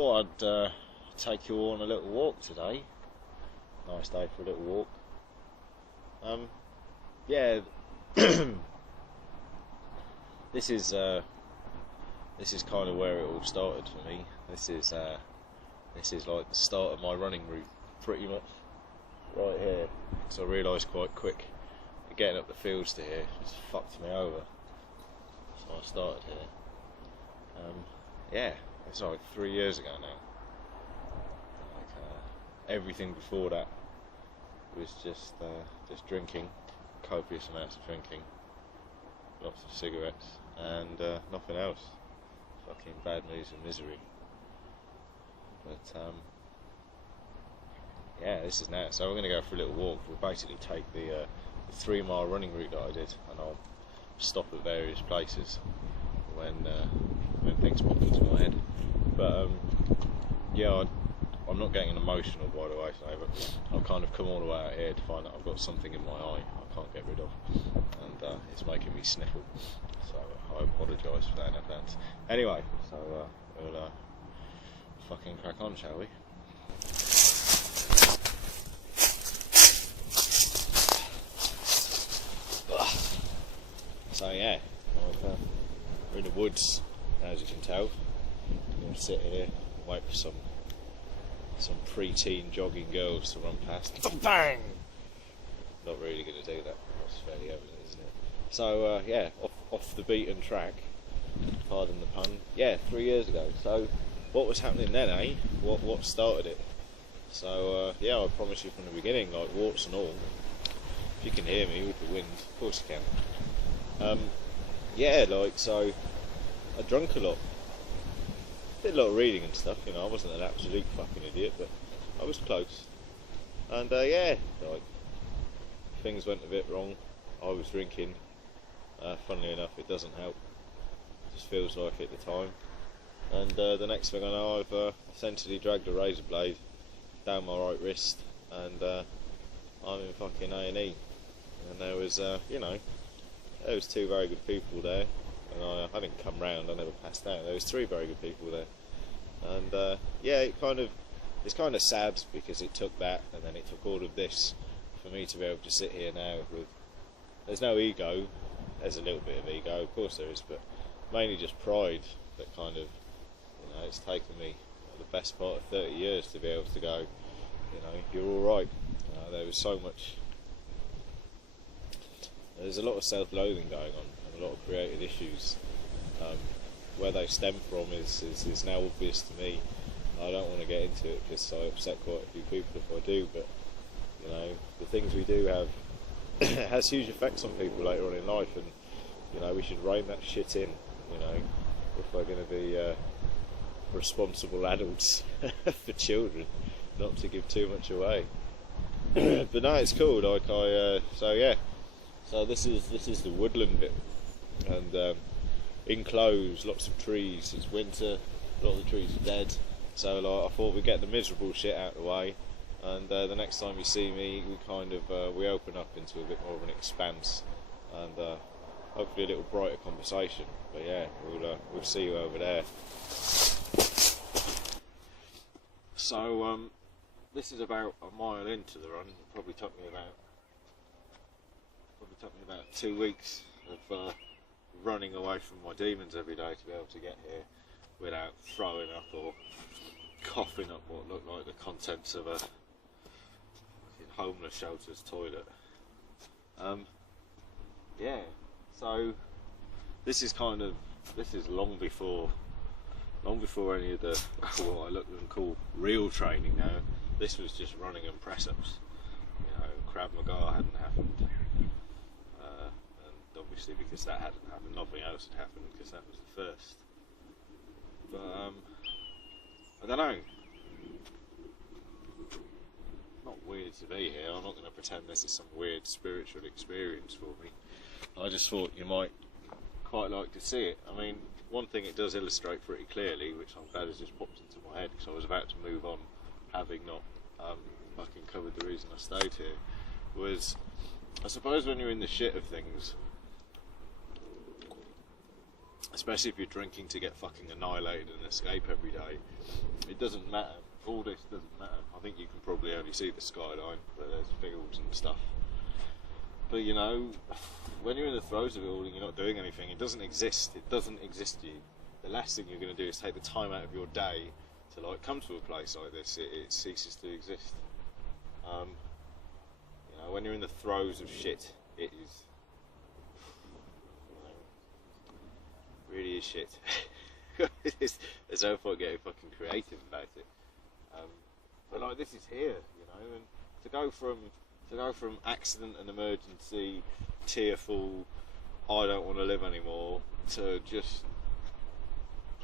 thought I'd take you all on a little walk today. Nice day for a little walk. Yeah, this is kind of where it all started for me. This is like the start of my running route, pretty much, right here. Because I realised quite quick that getting up the fields to here just fucked me over. So I started here. Yeah, it's like 3 years ago now. Everything before that was just drinking, copious amounts of drinking, lots of cigarettes, and nothing else. Fucking bad news and misery. But yeah, this is now. So we're going to go for a little walk. We'll basically take the 3 mile running route that I did, and I'll stop at various places when things pop into my head. But yeah, I'm not getting emotional, by the way, today, but I've kind of come all the way out here to find that I've got something in my eye I can't get rid of, and it's making me sniffle, so I apologise for that in advance. Anyway, so we'll fucking crack on, shall we? So yeah, we're in the woods, as you can tell. I'm going to sit here and wait for some pre-teen jogging girls to run past. Bang! Not really going to do that. That's fairly evident, isn't it? So yeah, off the beaten track. Pardon the pun. Yeah, 3 years ago. So what was happening then, eh? What started it? So yeah, I promise you from the beginning, like warts and all. If you can hear me with the wind, of course you can. Yeah, like, so I drunk a lot. Did a lot of reading and stuff, you know. I wasn't an absolute fucking idiot, but I was close. And yeah, like, things went a bit wrong. I was drinking. Funnily enough, it doesn't help. It just feels like it at the time. And the next thing I know, I've essentially dragged a razor blade down my right wrist, and I'm in fucking A&E. And there was, you know, there was 2 very good people there. And I didn't come round, I never passed out. There was 3 very good people there. And yeah, it's kind of sad because it took that, and then it took all of this for me to be able to sit here now with, there's no ego, there's a little bit of ego, of course there is, but mainly just pride that kind of, you know, it's taken me the best part of 30 years to be able to go, you know, you're alright. There was so much, there's a lot of self-loathing going on, and a lot of created issues. Where they stem from is now obvious to me. I don't want to get into it because I upset quite a few people if I do, but you know, the things we do have has huge effects on people later on in life, and you know, we should rein that shit in, you know, if we're going to be responsible adults for children, not to give too much away. But no, it's cool. Like so yeah. So this is the woodland bit, and enclosed, lots of trees. It's winter, a lot of the trees are dead. So like, I thought we'd get the miserable shit out of the way, and the next time you see me, we kind of we open up into a bit more of an expanse, and hopefully a little brighter conversation. But yeah, we'll see you over there. So this is about a mile into the run. It probably took me about 2 weeks of running away from my demons every day to be able to get here without throwing up or coughing up what looked like the contents of a homeless shelter's toilet. Yeah, so this is long before any of the what I look and call real training now. This was just running and press-ups. You know, Krav Maga hadn't happened. Obviously, because that hadn't happened, nothing else had happened because that was the first. But I don't know. Not weird to be here. I'm not going to pretend this is some weird spiritual experience for me. I just thought you might quite like to see it. I mean, one thing it does illustrate pretty clearly, which I'm glad has just popped into my head because I was about to move on, having not fucking covered the reason I stayed here, was I suppose when you're in the shit of things, especially if you're drinking to get fucking annihilated and escape every day. It doesn't matter. All this doesn't matter. I think you can probably only see the skyline, but there's fields and stuff. But you know, when you're in the throes of it all and you're not doing anything, it doesn't exist. It doesn't exist to you. The last thing you're going to do is take the time out of your day to like come to a place like this. It ceases to exist. You know, when you're in the throes of shit, it is, you know, really is shit. There's no point getting fucking creative about it. But like, this is here, you know, and to go from accident and emergency, tearful, I don't want to live anymore, to just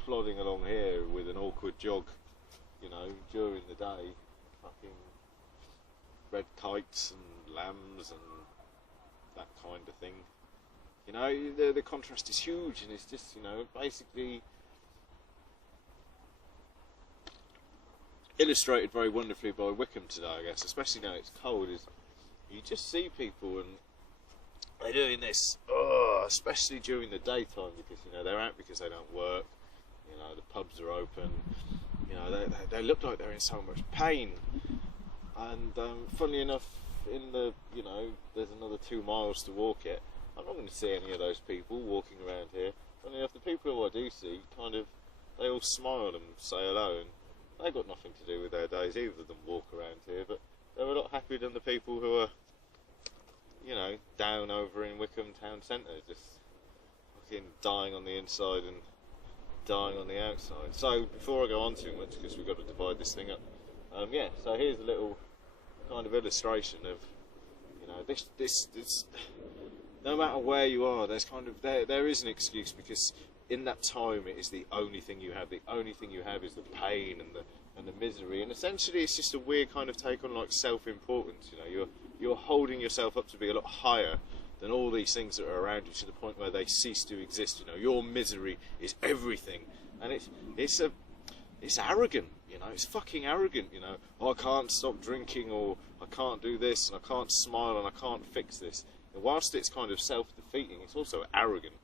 plodding along here with an awkward jog, you know, during the day, fucking red kites and lambs and that kind of thing. You know, the contrast is huge, and it's just, you know, basically illustrated very wonderfully by Wickham today, I guess, especially now it's cold, is you just see people and they're doing this, especially during the daytime, because, you know, they're out because they don't work, you know, the pubs are open, you know, they look like they're in so much pain. And funnily enough, in the, you know, there's another 2 miles to walk it, I'm not going to see any of those people walking around here. Funnily enough, the people who I do see, kind of, they all smile and say hello, and they've got nothing to do with their days either than walk around here, but they're a lot happier than the people who are, you know, down over in Wickham town centre, just fucking dying on the inside and dying on the outside. So before I go on too much, because we've got to divide this thing up, yeah, so here's a little kind of illustration of, you know, this no matter where you are, there's kind of, there is an excuse, because in that time it is the only thing you have. The only thing you have is the pain and the misery, and essentially it's just a weird kind of take on like self-importance. You know, you're holding yourself up to be a lot higher than all these things that are around you, to the point where they cease to exist. You know, your misery is everything, and it's arrogant. You know, it's fucking arrogant. You know, oh, I can't stop drinking, or I can't do this, and I can't smile, and I can't fix this. And whilst it's kind of self-defeating, it's also arrogant.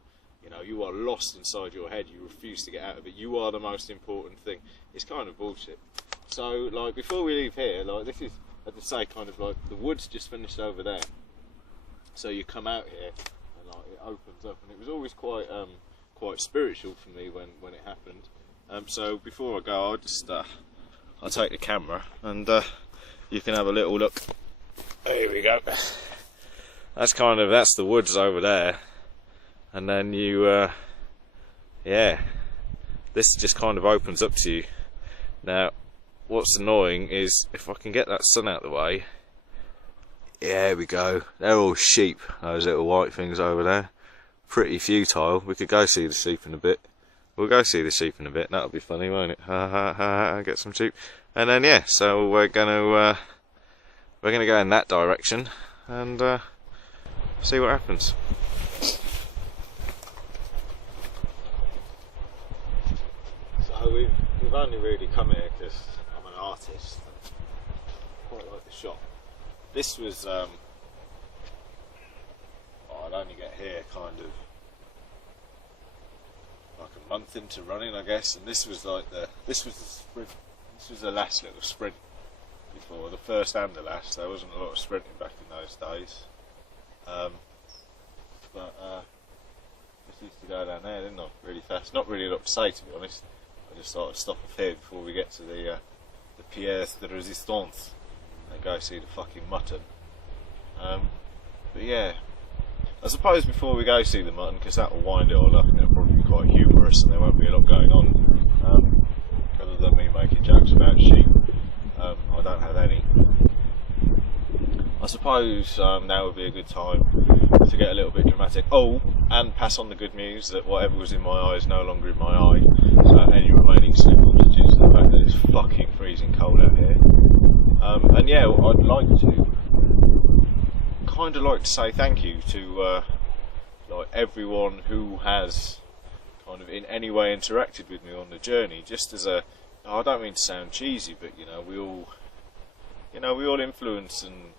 You know, you are lost inside your head, you refuse to get out of it, you are the most important thing. It's kind of bullshit. So, like, before we leave here, like, this is, as I say, kind of like, the wood's just finished over there. So you come out here, and like, it opens up, and it was always quite spiritual for me when it happened. So before I go, I'll take the camera, and you can have a little look. There we go. That's the woods over there. And then you, yeah, this just kind of opens up to you. Now, what's annoying is, if I can get that sun out of the way, yeah, there we go. They're all sheep, those little white things over there. Pretty futile. We could go see the sheep in a bit. We'll go see the sheep in a bit. That'll be funny, won't it? Ha ha ha! Get some sheep. And then yeah, so we're gonna go in that direction and see what happens. We've only really come here because I'm an artist. I quite like the shop. This was, I'd only get here kind of like a month into running, I guess. And this was like this was the sprint. This was the last little sprint before the first and the last. There wasn't a lot of sprinting back in those days. But just used to go down there, didn't I? Really fast. Not really a lot to say, to be honest. I just thought I'd stop off here before we get to the pièce de résistance and go see the fucking mutton. But yeah, I suppose before we go see the mutton, because that will wind it all up and it'll probably be quite humorous and there won't be a lot going on, other than me making jokes about sheep. I don't have any. I suppose now would be a good time to get a little bit dramatic. Oh, and pass on the good news that whatever was in my eye is no longer in my eye. So any remaining sniffles are due to the fact that it's fucking freezing cold out here. And yeah, I'd like to say thank you to like everyone who has kind of in any way interacted with me on the journey. Just as a, I don't mean to sound cheesy, but you know, we all influence and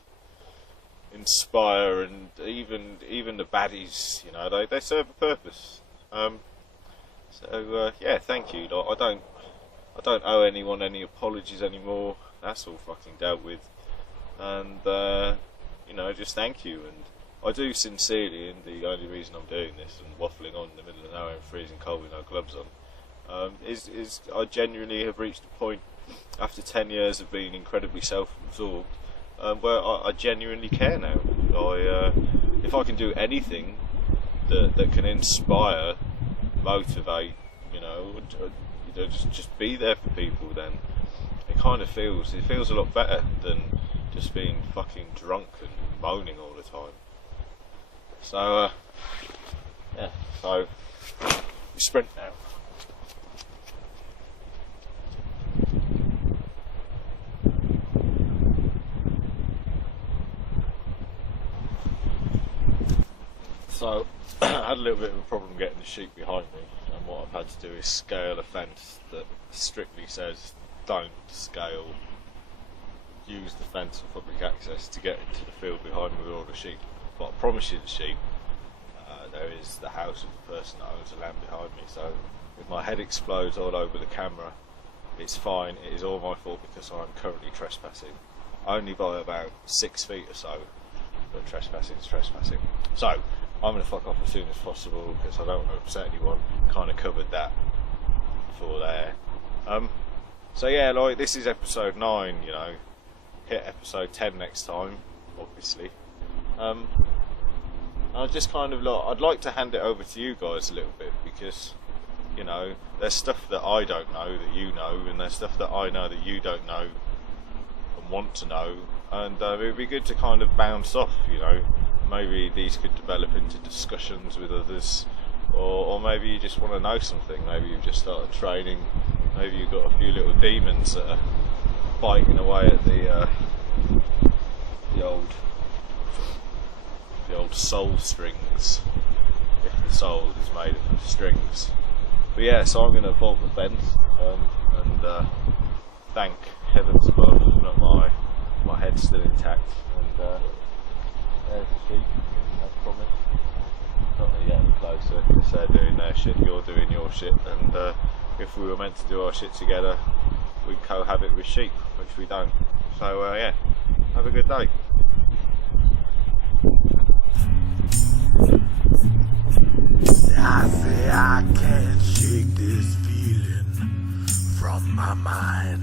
inspire, and even the baddies, you know, they serve a purpose. So yeah, thank you. Like, I don't owe anyone any apologies anymore. That's all fucking dealt with. And you know, just thank you. And I do sincerely, and the only reason I'm doing this and waffling on in the middle of nowhere and freezing cold with no gloves on, is I genuinely have reached a point after 10 years of being incredibly self-absorbed, where I genuinely care now. If I can do anything that can inspire, motivate, you know, just be there for people, then it feels a lot better than just being fucking drunk and moaning all the time. So yeah, so we sprint now. So I had a little bit of a problem getting the sheep behind me, and what I've had to do is scale a fence that strictly says don't scale, use the fence for public access to get into the field behind me with all the sheep. But I promise you the sheep, there is the house of the person that owns the land behind me, so if my head explodes all over the camera, it's fine. It is all my fault because I'm currently trespassing, only by about 6 feet or so, but trespassing is trespassing. So I'm going to fuck off as soon as possible because I don't want to upset anyone. Kind of covered that before there. So yeah, like, this is episode 9, you know, hit episode 10 next time, obviously. I just kind of like, I'd like to hand it over to you guys a little bit, because, you know, there's stuff that I don't know that you know, and there's stuff that I know that you don't know and want to know, and it would be good to kind of bounce off, you know. Maybe these could develop into discussions with others, or maybe you just want to know something. Maybe you've just started training, maybe you've got a few little demons that are biting away at the old soul strings, if the soul is made of strings. But yeah, so I'm going to vault the fence and thank heavens above that my head's still intact. And there's the sheep, as promised. Not really getting closer because they're doing their shit, you're doing your shit, and if we were meant to do our shit together, we'd cohabit with sheep, which we don't. So yeah, have a good day. I say I can't shake this feeling from my mind.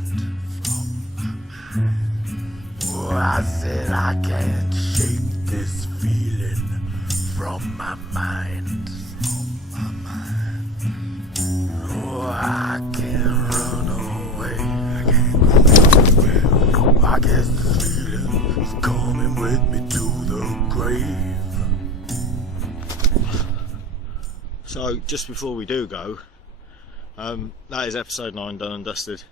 Oh, I said I can't shake this feeling from my mind. Oh, I can't run away. I can't go nowhere. I guess this feeling is coming with me to the grave. So just before we do go, that is episode 9 done and dusted.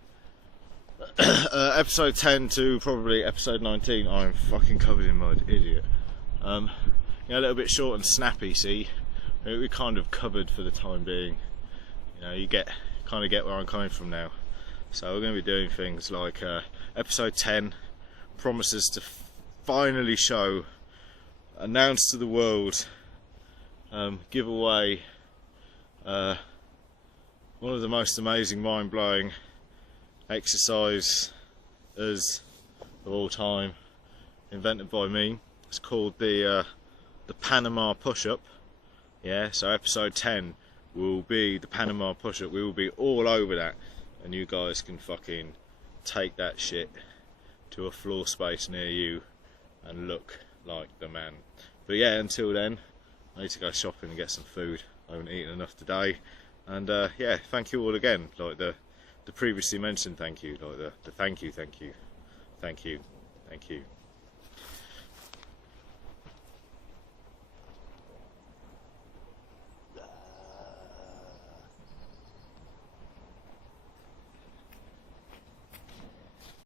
Episode 10 to probably episode 19, I'm fucking covered in mud, idiot. You know, a little bit short and snappy, see? We kind of covered for the time being. You know, you kind of get where I'm coming from now. So we're going to be doing things like episode 10 promises to finally show, announce to the world, give away one of the most amazing, mind-blowing exercises of all time, invented by me. It's called the Panama push-up. Yeah, so episode 10 will be the Panama push-up. We will be all over that, and you guys can fucking take that shit to a floor space near you and look like the man. But yeah, until then, I need to go shopping and get some food. I haven't eaten enough today, and yeah, thank you all again. Like the previously mentioned thank you, like the thank you.